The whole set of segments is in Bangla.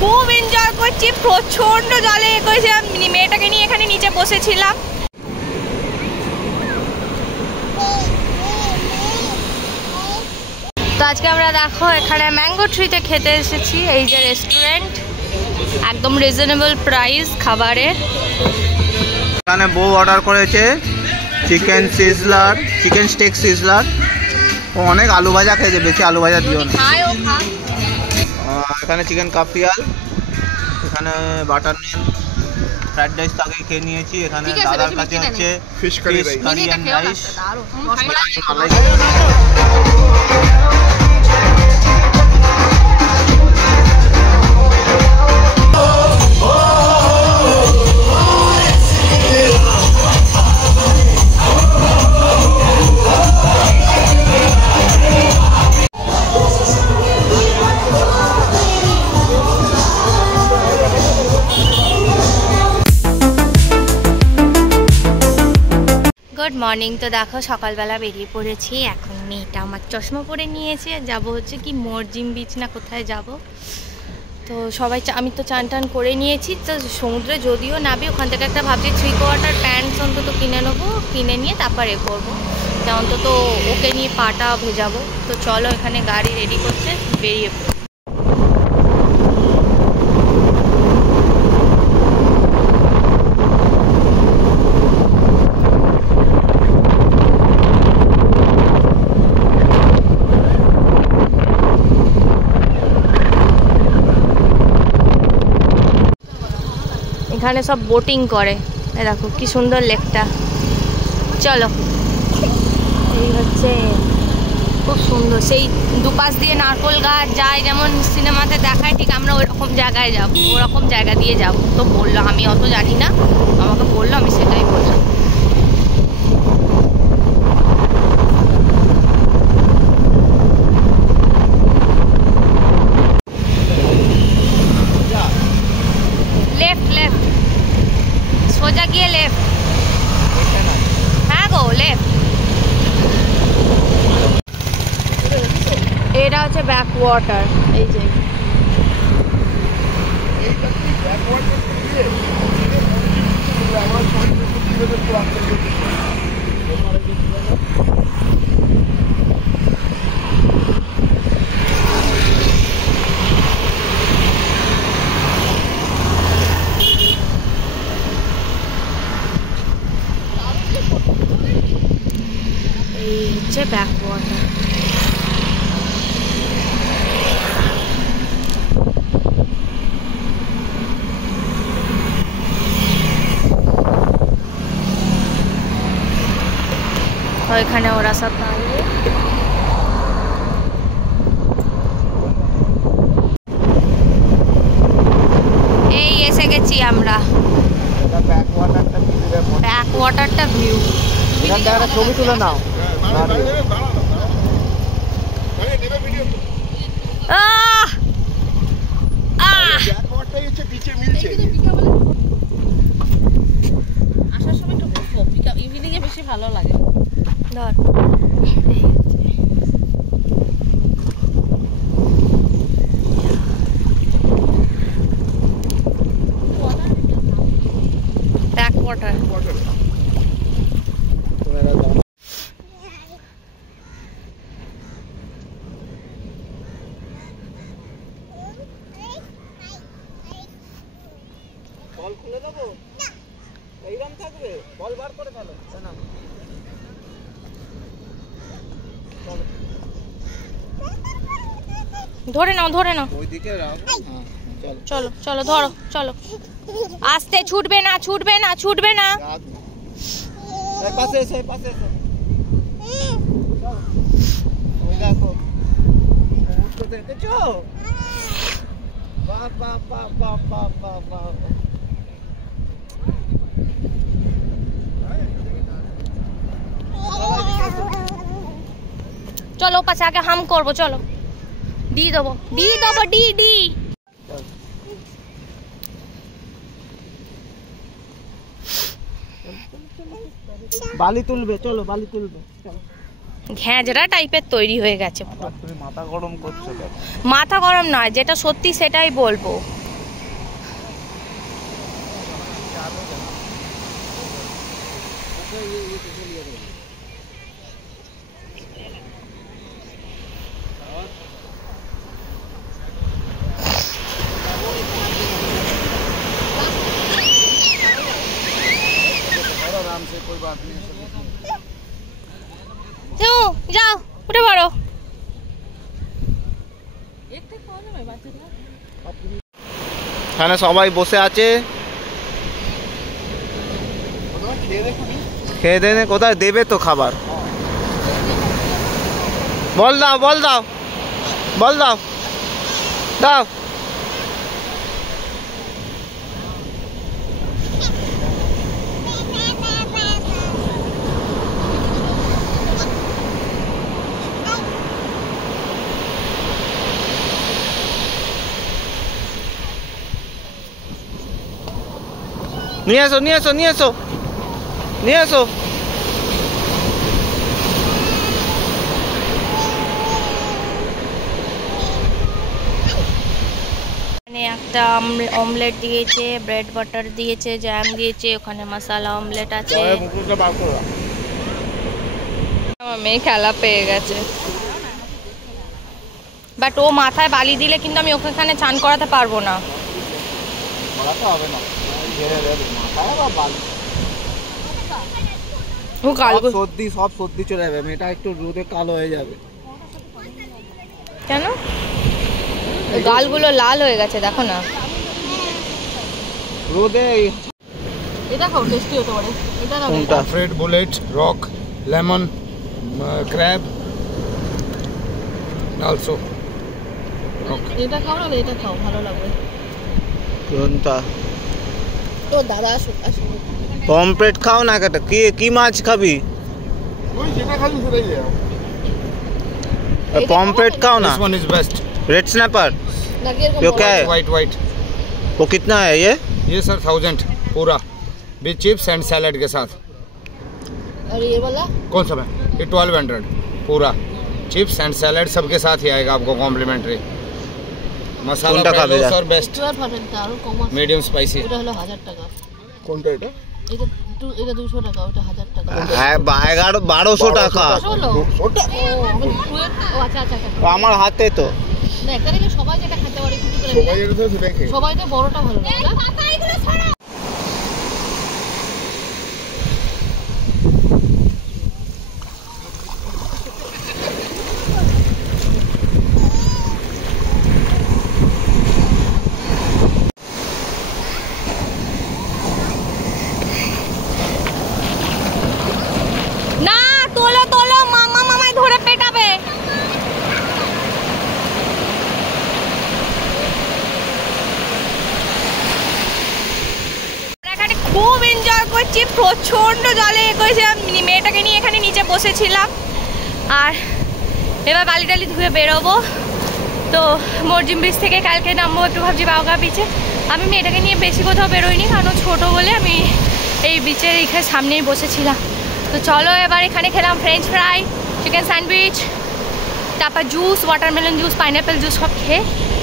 খুব এনজয় করছি, প্রচন্ড জলে করেছিলাম, মেয়েটাকে নিয়ে এখানে নিচে বসেছিলাম। তো আজকে আমরা দেখো এখানে ম্যাঙ্গো ট্রিতে খেতে এসেছি। এই যে রেস্টুরেন্ট, একদম রিজনেবল প্রাইস খাবারের। এখানে বউ অর্ডার করেছে chicken sizzler, chicken steak sizzler. ও অনেক আলু ভাজা খেয়েছে, বেশি আলু ভাজা দিও না। এখানে চিকেন কাপিয়াল, এখানে বাটার নেন, ফ্রাইড রাইস তো আগে খেয়ে নিয়েছি। এখানে দাদার কাছে হচ্ছে fish curry and rice. Good morning. তো দেখো সকালবেলা বেরিয়ে পড়েছি। এখন মেয়েটা আমার চশমা পরে নিয়েছে, যাব হচ্ছে কি মরজিম বিচ না কোথায় যাব। তো সবাই আমি তো চান টান করে নিয়েছি। তো সমুদ্রে যদিও নাবি, ওখান থেকে একটা ভাবছি 3 কোয়ার্টার প্যান্টস অন্তত কিনে নেবো, কিনে নিয়ে তারপর এ করবো, অন্তত ওকে নিয়ে পাটা ভেজাবো। তো চলো এখানে গাড়ি রেডি করছে, বেরিয়ে পড়ো। এখানে সব বোটিং করে, দেখো কি সুন্দর লেকটা। চলো, এই হচ্ছে খুব সুন্দর, সেই দুপাশ দিয়ে নারকোল গাছ যায় যেমন সিনেমাতে দেখায়, ঠিক আমরা ওইরকম জায়গায় যাবো, ওরকম জায়গা দিয়ে যাব। তো বললো, আমি অত জানি না, আমাকে বললো, আমি সেটাই বললাম। লেফট লেফট, সোজা গিয়ে লেফট। হ্যাঁ গো, লেফট। এটা হচ্ছে ব্যাক ওয়াটার। এই যে ব্যাক ওয়াটার। এখানে ওরা সব দাঁড়িয়ে, এই এসে গেছি আমরা। ব্যাক ওয়াটারটা ভিউ, ছবি তুলে নাও। আসার সময় একটু ইভিনিং এ বেশি ভালো লাগে। ধর ব্যাক ওয়াটার। বল খুলে দেবো, এইরকম থাকবে, বল বার করে ফেলো। ধরে নাও, ধরে নাও, ওইদিকে রাখো। চলো চলো, ধরো, চলো। আস্তে, ছুটবে না, ছুটবে না, ছুটবে না। পাশে এসে, পাশে এসে, ওই দেখো দেখেছো? বাহ বাহ বাহ বাহ বাহ বাহ বাহ। চলো পাশে, আগে হাম করবো, চলো। ডি দেবো, ডি দেবো, ডি ডি। বালি তুলবে, চলো বালি তুলবে। ঘ্যাঁজরা টাইপের তৈরি হয়ে গেছে। তুমি মাথা গরম করছো। মাথা গরম নয়, যেটা সত্যি সেটাই বলবো। যাও উঠে পড়ো। এখানে সবাই বসে আছে, খেয়ে দেনে কোথায় দেবে তো খাবার। বল দাও বল দাও বল দাও দাও। নিয়ে এসো নিয়ে এসো নিয়ে এসো নিয়ে এসো। একটা অমলেট দিয়েছে, ব্রেড বাটার দিয়েছে, জ্যাম দিয়েছে, ওখানে মশলা অমলেট আছে। আমার মেয়ে খেলা পেয়ে গেছে, বাট ও মাথায় বালি দিলে কিন্তু আমি ওখানে চান করাতে পারবো না। সর্দি সব সর্দি চলে যাবে, মেয়েটা একটু রোদে কালো হয়ে যাবে। কেন? গালগুলো লাল হয়ে গেছে দেখো না। রোদে এটা খাও, টেস্টি হতে পারে। এটা না কোনটা? Fred bullet, rock, lemon, crab also. এটা খাও না, এটা খাও, ভালো লাগবে। কোনটা? তো দাদা আসুক আসুক। পমফ্রেট খাও না, কেটে কি কি মাছ খাবি? ওই যেটা খাবি সেটাই দাও। पॉम्फ्रेट खाओ ना। This one is best. Red snapper जो क्या है? White. वो कितना है ये सर 1000 पूरा विद चिप्स एंड सैलेड के साथ। और ये वाला कौन सा है? ये 1200 पूरा चिप्स एंड सैलेड सबके साथ ही आएगा आपको कॉम्प्लीमेंट्री। मसाला কোনটা খাবে? सर बेस्ट 1200 আর কম আছে। Medium spicy. এটা হলো 1000 টাকা। কোনটা এটা? এটা 200 টাকা, ওটা 1000 টাকা। 1200 টাকা। হলো ও আমি 12 ও আচ্ছা আচ্ছা আচ্ছা। আমার হাতে তো না একটা রেখে সবাই যেটা খেতে পারে কিছু করে সবাই এটা তো দেখে। সবাই তো বড়টা ভালো লাগে না? না তোলো তোলো, মামা মামাই ধরে পেটাবে। এখানে খুব এনজয় করছি, প্রচন্ড জলে করেছিলাম, মেয়েটাকে নিয়ে এখানে নিচে বসেছিলাম। আর এবার বালি টালি ধুয়ে বেরোবো। তো মরজিম ব্রিজ থেকে কালকে নামবো, একটু ভাবছি বাউগা বিচে। আমি মেয়েটাকে নিয়ে বেশি কোথাও বেরোইনি, কারণ ও ছোটো বলে আমি এই বিচের এখানে সামনেই বসেছিলাম। তো চলো এবার এখানে খেলাম ফ্রেঞ্চ ফ্রাই, চিকেন স্যান্ডউইচ, তারপর juice, watermelon juice, pineapple juice সব খেয়ে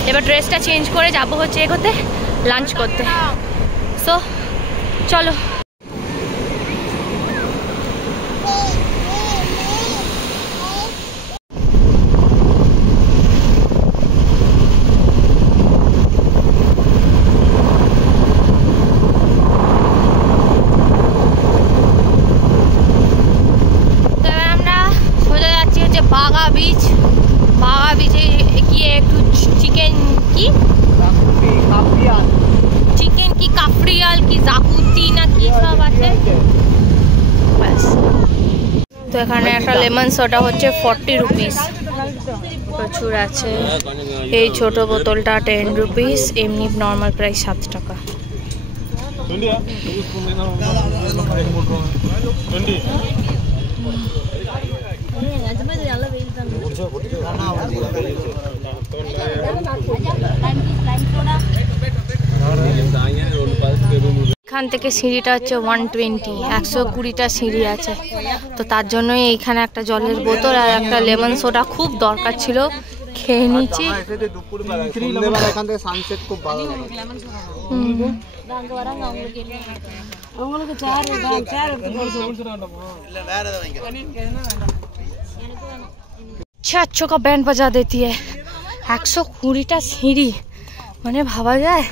এবার ড্রেসটা চেঞ্জ করে যাবো হচ্ছে এগোতে লাঞ্চ করতে। সো চলো। বাগা বিচে গিয়ে একটু চিকেন কি কাফরিয়াল কি জাকুতি না কি সব আছে ব্যাস। তো এখানে একটা লেমন সোডা হচ্ছে 40 রুপিস, প্রচুর আছে। এই ছোট বোতলটা 10 রুপিস, এমনি নর্মাল প্রাইস 7 টাকা। এখান থেকে সিঁড়িটা হচ্ছে 120, 120টা সিঁড়ি আছে। তো তার জন্যই এইখানে একটা জলের বোতল আর একটা লেমন সোডা খুব দরকার ছিল, খেয়ে নিচ্ছি। এখান থেকে সানসেট খুব ভালো লাগে। अच्छो का बैंड बजा देती है। 120টা সিঁড়ি, মানে ভাবা যায়।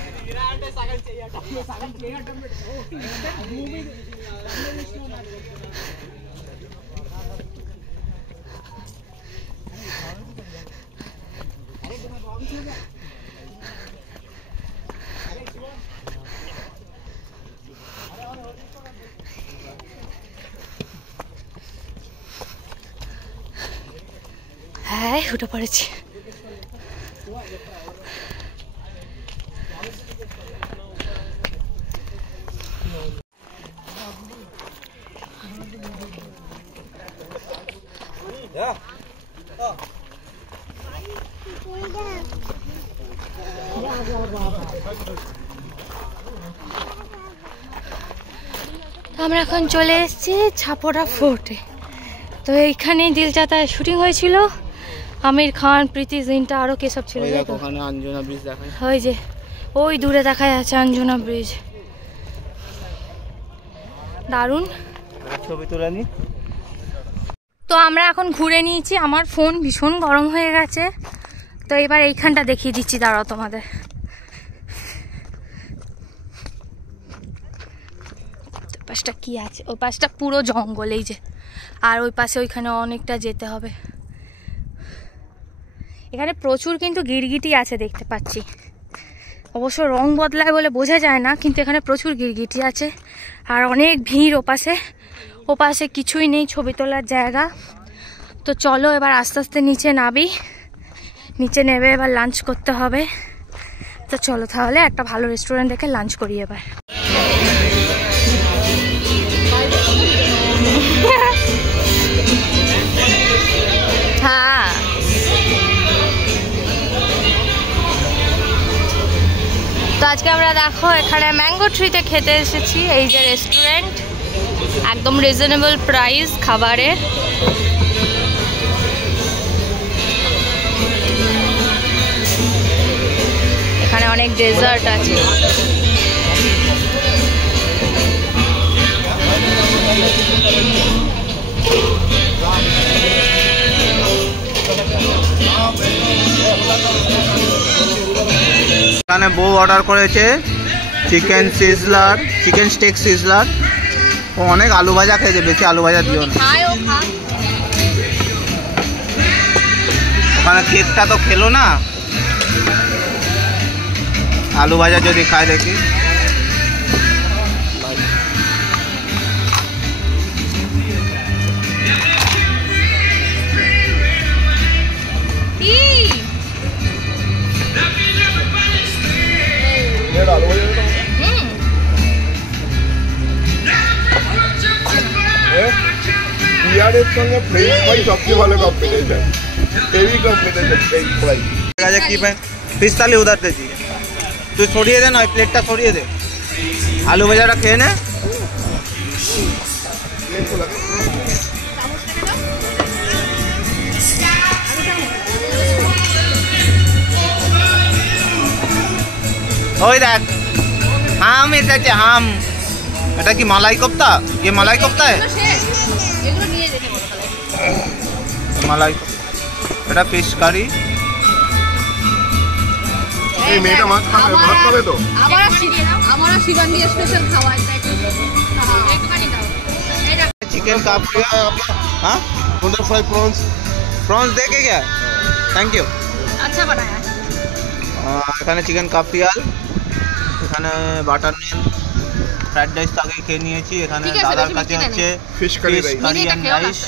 হ্যাঁ, উঠে পড়েছি। আমরা এখন চলে এসেছি ছাপড়া ফোর্টে। তো এইখানেই দিল চাতায় শুটিং হয়েছিল। আমির খান, প্রীতি জিন্টা, আরো কে সব ছিল। ওখানে আঞ্জনা ব্রিজ দেখায়। ওই যে ওই দূরে দেখা যাচ্ছে আঞ্জনা ব্রিজ, দারুণ ছবি তুলে নি। তো আমরা এখন ঘুরে নিয়েছি। আমার ফোন ভীষণ গরম হয়ে গেছে। তো এবার এইখানটা দেখিয়ে দিচ্ছি, দাঁড়াও তোমাদের। পাশটা কি আছে? ওই পাশটা পুরো জঙ্গল, এই যে। আর ওই পাশে ওইখানে অনেকটা যেতে হবে। এখানে প্রচুর কিন্তু গিরগিটি আছে দেখতে পাচ্ছি। অবশ্য রং বদলায় বলে বোঝা যায় না, কিন্তু এখানে প্রচুর গিরগিটি আছে। আর অনেক ভিড় ওপাশে। ওপাশে কিছুই নেই ছবি তোলার জায়গা। তো চলো এবার আস্তে আস্তে নিচে নামি। নিচে নেবে এবার লাঞ্চ করতে হবে। তো চলো তাহলে একটা ভালো রেস্টুরেন্ট দেখে লাঞ্চ করি এবার। হ্যাঁ, তো আজকে আমরা দেখো এখানে ম্যাঙ্গো ট্রিতে খেতে এসেছি। এই যে রেস্টুরেন্ট, একদম রিজনেবল প্রাইস খাবারের। এখানে অনেক ডেজার্ট আছে। এখানে বউ অর্ডার করেছে chicken sizzler, chicken steak sizzler. ও অনেক আলু ভাজা খেয়েছে, বেশি আলু ভাজা দিও না। ওখানে কেকটা তো খেলো না, আলু ভাজা যদি খায় দেখি। বিয়ারের সঙ্গে ফ্রেঞ্চ ফ্রাই সবচেয়ে ভালো combination. Heavy combination French fry. কি ফিশ থালি উধার দিয়েছি, তুই ছড়িয়ে দে না, ওই প্লেটটা ছড়িয়ে দে। আলু ভাজাটা খেয়ে নে। ওই দেখ হাম এসেছে, হাম। এটা কি মালাই কোপ্তা? ये मलाई कोफ्ता है? মালাই এটা ফিশ কারি। এই মেয়েটা মাছ খাবে, ভাত খাবে তো? আমরা শিবানী স্পেশাল খাওয়াই তাই चिकन काफिया। हाँ, টোটাল ফ্রাই প্রনস। प्रॉन्स देके क्या? Thank you. আচ্ছা বানায়া। এখানে চিকেন কাফিয়াল, এখানে বাটার নান, ফ্রাইড রাইস তো আগে খেয়ে নিয়েছি। এখানে দাদার কাছে হচ্ছে ফিশ কারি রাইস। রাইস,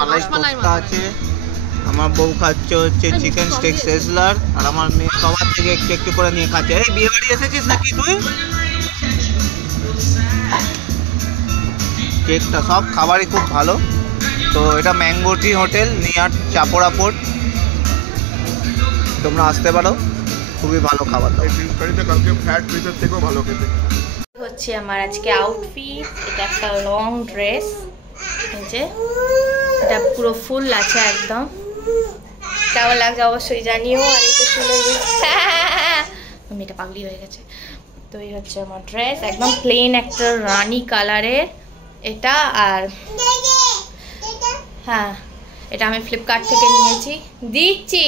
মালাই কোফতা আছে। আমার বউ খাচ্ছে হচ্ছে চিকেন স্টেক সিজলার, আর আমার মেয়ে সবার থেকে একটু একটু করে নিয়ে খাচ্ছে। এই বিয়ে বাড়ি এসেছিস নাকি তুই? কেকটা, সব খাবারই খুব ভালো। তো এটা ম্যাঙ্গো ট্রি হোটেল, নিয়ার চাপড়া ফোর্ট। তোমরা আসতে পারো, খুবই ভালো খাবার দাও। এই ফিশ কারিটা কালকে ফ্যাট ফিশের থেকেও ভালো খেতে। হচ্ছে আমার আজকে আউটফিট। এটা একটা লং ড্রেস, এই যে এটা পুরো ফুল আছে একদম। কেমন লাগছে অবশ্যই জানিও। আর এই তো চুলের মেয়েটা পাগলি হয়ে গেছে। তো এই হচ্ছে আমার ড্রেস, একদম প্লেন একটা রানি কালারের এটা। আর হ্যাঁ, এটা আমি ফ্লিপকার্ট থেকে নিয়েছি, দিচ্ছি।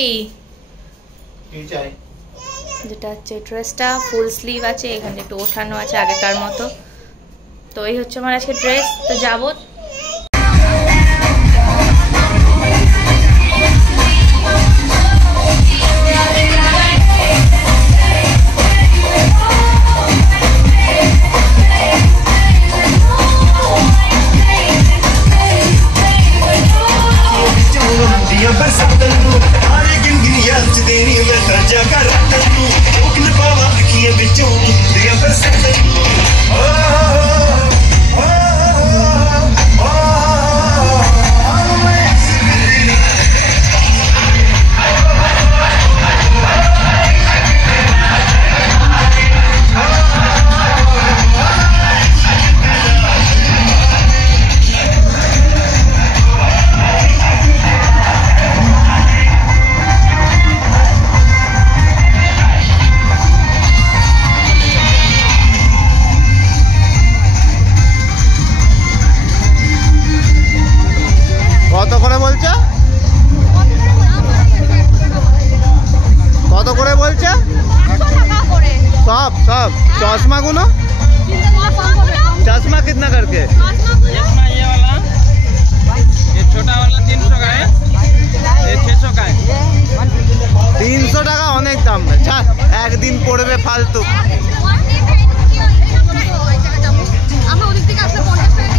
যেটা হচ্ছে ড্রেসটা ফুল স্লিভ আছে, এখানে একটু ওঠানো আছে আগেকার মতো। তো এই হচ্ছে আমার আজকে ড্রেস। তো যাবো। কত করে বলছে? কত করে বলছে? सब सब चश्मा गुनो, चश्मा कितना करके? चश्मा ये वाला, ये छोटा वाला 300 का है, ये 600 का है। 300 টাকা অনেক দাম। একদিন পড়বে ফালতু। আমরা ওদিক থেকে আসলে 50 টাকা।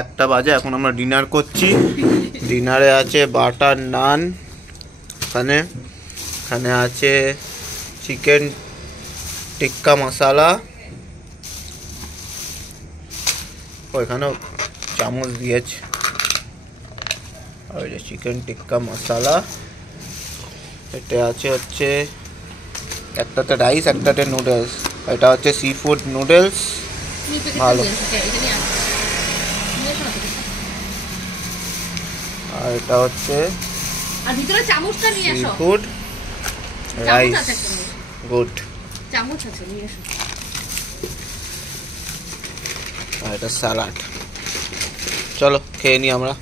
1টা বাজে, এখন আমরা ডিনার করছি। ডিনারে আছে বাটার নান, এখানে আছে চিকেন টিক্কা মশালা, ওইখানেও চামচ দিয়েছে, আর চিকেন টিক্কা মশালা। এটা আছে হচ্ছে একটাতে রাইস, একটাতে নুডলস। এটা হচ্ছে সি ফুড নুডলস, ভালো। আর এটা হচ্ছে আর ভিতরে চামচটা নিয়ে সি এসো, ফুড রাইস, আছে একটা নিয়ে এসো। গুড। চামচ আছে নিয়ে এসো। আর এটা স্যালাড। চলো খেয়ে নিই আমরা।